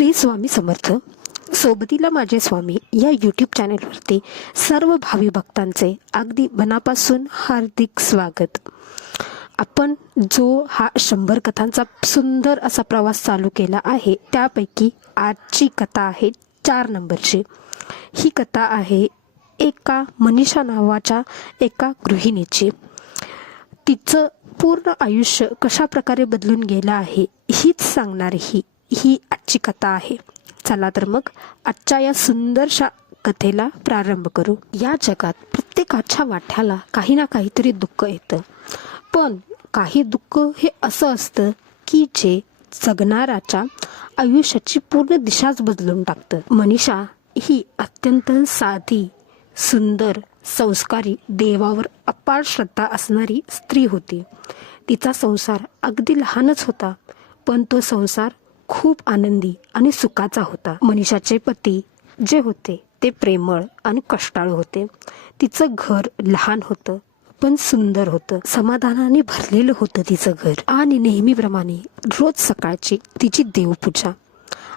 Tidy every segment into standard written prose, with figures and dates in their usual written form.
श्री स्वामी समर्थ. सोबतीला माझे स्वामी या यूट्यूब चॅनलवरती सर्व भावी भक्तांचे अगदी मनापासून हार्दिक स्वागत. आपण जो हा 100 कथांचा सुंदर असा प्रवास चालू केला आहे, त्यापैकी आजची कथा आहे 4 नंबरची. ही कथा आहे एका मनीषा नावाच्या एका गृहिणीची. तिचं पूर्ण आयुष्य कशा प्रकारे बदलून गेलं आहे हीच सांगणारी ही आजची कथा आहे. चला तर मग आजच्या या सुंदरशा कथेला प्रारंभ करू. या जगात प्रत्येकाच्या वाट्याला काही ना काहीतरी दुःख येतं, पण काही दुःख हे असं असतं की जे जगणाऱ्याच्या आयुष्याची पूर्ण दिशाच बदलून टाकतं. मनीषा ही अत्यंत साधी, सुंदर, संस्कारी, देवावर अपार श्रद्धा असणारी स्त्री होती. तिचा संसार अगदी लहानच होता, पण तो संसार खूप आनंदी आणि सुखाचा होता. मनीषाचे पती जे होते ते प्रेमळ आणि कष्टाळू होते. तिचं घर लहान होतं पण सुंदर होतं. समाधानाने भरलेलं होतं तिचं घर. आणि नेहमीप्रमाणे रोज सकाळची तिची देवपूजा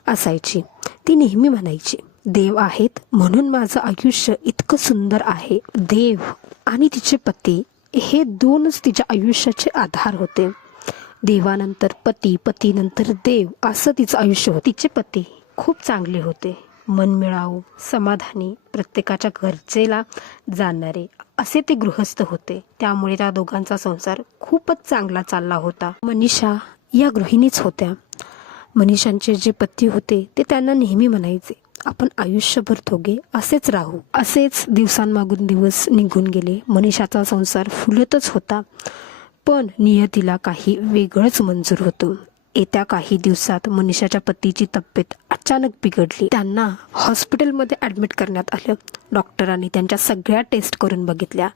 असायची. ती नेहमी म्हणायची, देव आहेत म्हणून माझं आयुष्य इतकं सुंदर आहे. देव आणि तिचे पती हे दोनच तिच्या आयुष्याचे आधार होते. देवानंतर पती, पतीनंतर देव असं तिचं आयुष्य होतं. तिचे पती खूप चांगले होते, मनमिळावू, समाधानी, प्रत्येकाच्या गरजेला जाणारे असे ते गृहस्थ होते. त्यामुळे त्या दोघांचा संसार खूपच चांगला चालला होता. मनीषा या गृहिणीच होत्या. मनीषांचे जे पती होते ते त्यांना नेहमी म्हणायचे, आपण आयुष्यभर दोघे असेच राहू. असेच दिवसांमागून दिवस निघून गेले. मनीषाचा संसार फुलतच होता, पण नियतीला काही वेगळंच मंजूर होतं. येत्या काही दिवसात मनीषाच्या पतीची तब्येत अचानक बिघडली. त्यांना हॉस्पिटलमध्ये ॲडमिट करण्यात आलं. डॉक्टरांनी त्यांच्या सगळ्या टेस्ट करून बघितल्या,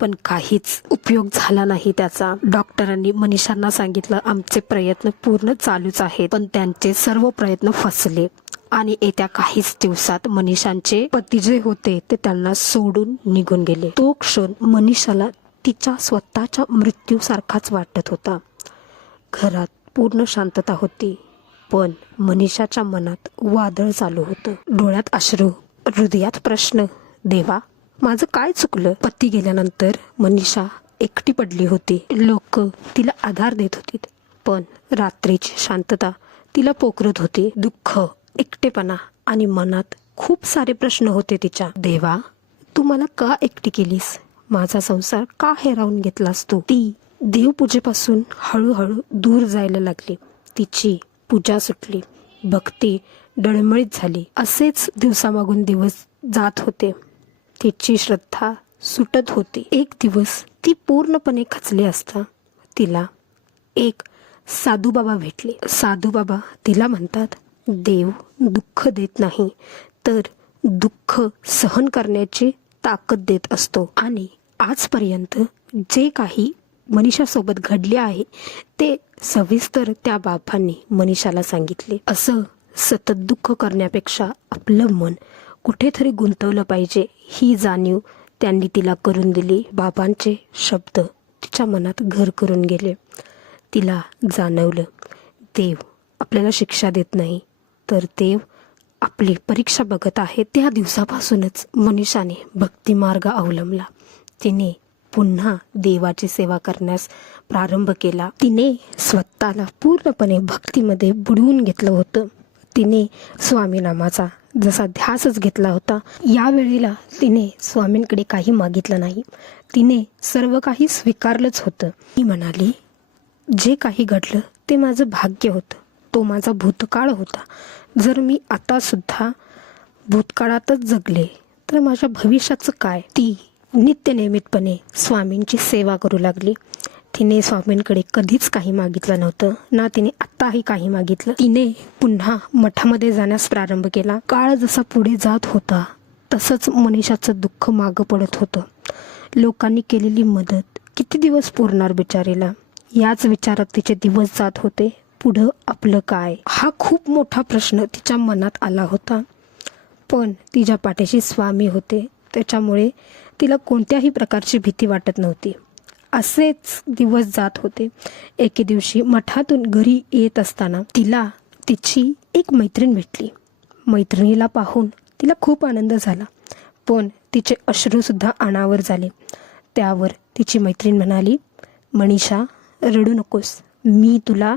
पण काहीच उपयोग झाला नाही त्याचा. डॉक्टरांनी मनीषांना सांगितलं, आमचे प्रयत्न पूर्ण चालूच आहेत, पण त्यांचे सर्व प्रयत्न फसले. आणि येत्या काहीच दिवसात मनीषांचे पती जे होते ते त्यांना सोडून निघून गेले. तो क्षण मनीषाला तिच्या स्वतःच्या मृत्यूसारखाच वाटत होता. घरात पूर्ण शांतता होती, पण मनीषाच्या मनात वादळ चालू होतं. डोळ्यात अश्रू, हृदयात प्रश्न, देवा माझं काय चुकलं? पती गेल्यानंतर मनीषा एकटी पडली होती. लोक तिला आधार देत होती, पण रात्रीची शांतता तिला पोखरत होती. दुःख, एकटेपणा आणि मनात खूप सारे प्रश्न होते तिच्या. देवा तू मला का एकटी केलीस? माझा संसार का हिरावून घेतलास तू? ती देवपूजेपासून हळूहळू दूर जायला लागली. तिची पूजा सुटली, भक्ती डळमळीत झाली. असेच दिवसामागून दिवस जात होते. तिची श्रद्धा सुटत होती. एक दिवस ती पूर्णपणे खचली असता तिला एक साधूबाबा भेटले. साधूबाबा तिला म्हणतात, देव दुःख देत नाही, तर दुःख सहन करण्याची ताकद देत असतो. आणि आजपर्यंत जे काही मनीषासोबत घडले आहे ते सविस्तर त्या बाबांनी मनीषाला सांगितले. असं सतत दुःख करण्यापेक्षा आपलं मन कुठेतरी गुंतवलं पाहिजे ही जाणीव त्यांनी तिला करून दिली. बाबांचे शब्द तिच्या मनात घर करून गेले. तिला जाणवलं, देव आपल्याला शिक्षा देत नाही, तर देव आपली परीक्षा बघत आहे. त्या दिवसापासूनच मनीषाने भक्तिमार्ग अवलंबला. तिने पुन्हा देवाची सेवा करण्यास प्रारंभ केला. तिने स्वतःला पूर्णपणे भक्तीमध्ये बुडवून घेतलं होतं. तिने स्वामीनामाचा जसा ध्यासच घेतला होता. यावेळेला तिने स्वामींकडे काही मागितलं नाही. तिने सर्व काही स्वीकारलंच होतं. ती म्हणाली, जे काही घडलं ते माझं भाग्य होतं, तो माझा भूतकाळ होता. जर मी आता सुद्धा भूतकाळातच जगले तर माझ्या भविष्याचं काय? ती नित्यनियमितपणे स्वामींची सेवा करू लागली. तिने स्वामींकडे कधीच काही मागितलं नव्हतं, ना तिने आत्ताही काही मागितलं. तिने पुन्हा मठामध्ये जाण्यास प्रारंभ केला. काळ जसा पुढे जात होता तसंच मनीषाचं दुःख मागं पडत होतं. लोकांनी केलेली मदत किती दिवस पुरणार बिचारीला, याच विचारात तिचे दिवस जात होते. पुढं आपलं काय, हा खूप मोठा प्रश्न तिच्या मनात आला होता. पण तिच्या पाठीशी स्वामी होते, त्याच्यामुळे तिला कोणत्याही प्रकारची भीती वाटत नव्हती. असेच दिवस जात होते. एके दिवशी मठातून घरी येत असताना तिला तिची एक मैत्रीण भेटली. मैत्रिणीला पाहून तिला खूप आनंद झाला, पण तिचे अश्रूसुद्धा अनावर झाले. त्यावर तिची मैत्रीण म्हणाली, मनीषा, रडू नकोस. मी तुला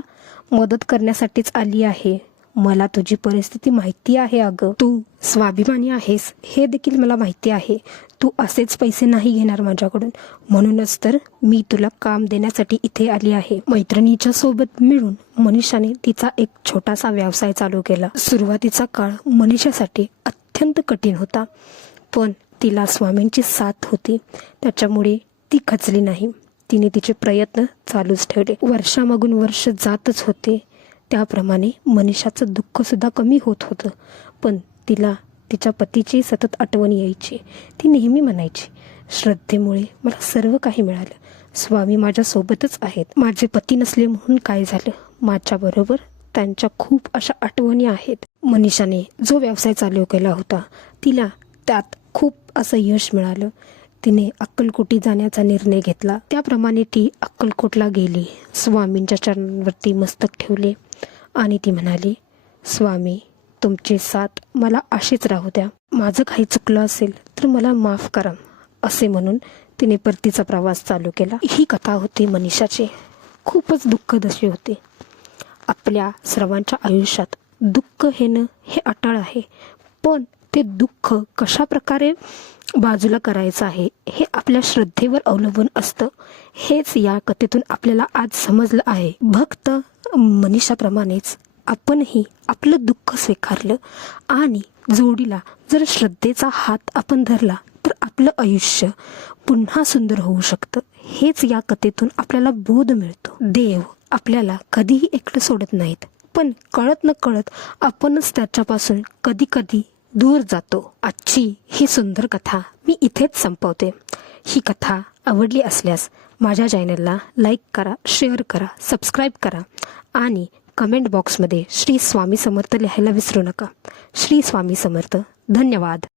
मदत करण्यासाठीच आली आहे. मला तुझी परिस्थिती माहिती आहे. अगं, तू स्वाभिमानी आहेस हे देखील मला माहिती आहे. तू असेच पैसे नाही घेणार माझ्याकडून. म्हणूनच तर मी तुला काम देण्यासाठी इथे आली आहे. मैत्रिणीच्या सोबत मिळून मनीषाने तिचा एक छोटासा व्यवसाय चालू केला. सुरुवातीचा काळ मनीषासाठी अत्यंत कठीण होता, पण तिला स्वामींची साथ होती. त्याच्यामुळे ती खचली नाही. तिने तिचे प्रयत्न चालूच ठेवले. वर्षामागून वर्ष जातच होते. त्याप्रमाणे मनीषाचं दुःखसुद्धा कमी होत होतं. पण तिला तिच्या पतीची सतत आठवण यायची. ती नेहमी म्हणायची, श्रद्धेमुळे मला सर्व काही मिळालं. स्वामी माझ्यासोबतच आहेत. माझे पती नसले म्हणून काय झालं, माझ्याबरोबर त्यांच्या खूप अशा आठवणी आहेत. मनीषाने जो व्यवसाय चालू केला होता, तिला त्यात खूप असं यश मिळालं. तिने अक्कलकोटी जाण्याचा निर्णय घेतला. त्याप्रमाणे ती अक्कलकोटला गेली. स्वामींच्या चरणांवरती मस्तक ठेवले आणि ती म्हणाली, स्वामी, तुमची साथ मला अशीच राहू द्या. माझं काही चुकलं असेल तर मला माफ करा. असे म्हणून तिने परतीचा प्रवास चालू केला. ही कथा होती मनीषाची. खूपच दुःखद अशी होती. आपल्या सर्वांच्या आयुष्यात दुःख येणं हे अटळ आहे, पण ते दुःख कशा प्रकारे बाजूला करायचं आहे हे आपल्या श्रद्धेवर अवलंबून असतं. हेच या कथेतून आपल्याला आज समजलं आहे. भक्त मनीषाप्रमाणेच आपणही आपलं दुःख स्वीकारलं आणि जोडीला जर श्रद्धेचा हात आपण धरला तर आपलं आयुष्य पुन्हा सुंदर होऊ शकतं. हेच या कथेतून आपल्याला बोध मिळतो. देव आपल्याला कधीही एकटं सोडत नाहीत, पण कळत न कळत आपणच त्याच्यापासून कधी कधी दूर जातो. आजची ही सुंदर कथा मी इथेच संपवते. ही कथा आवडली असल्यास माझ्या चॅनलला लाईक करा, शेअर करा, सबस्क्राईब करा आणि कमेंट बॉक्समध्ये श्री स्वामी समर्थ लिहायला विसरू नका. श्री स्वामी समर्थ. धन्यवाद.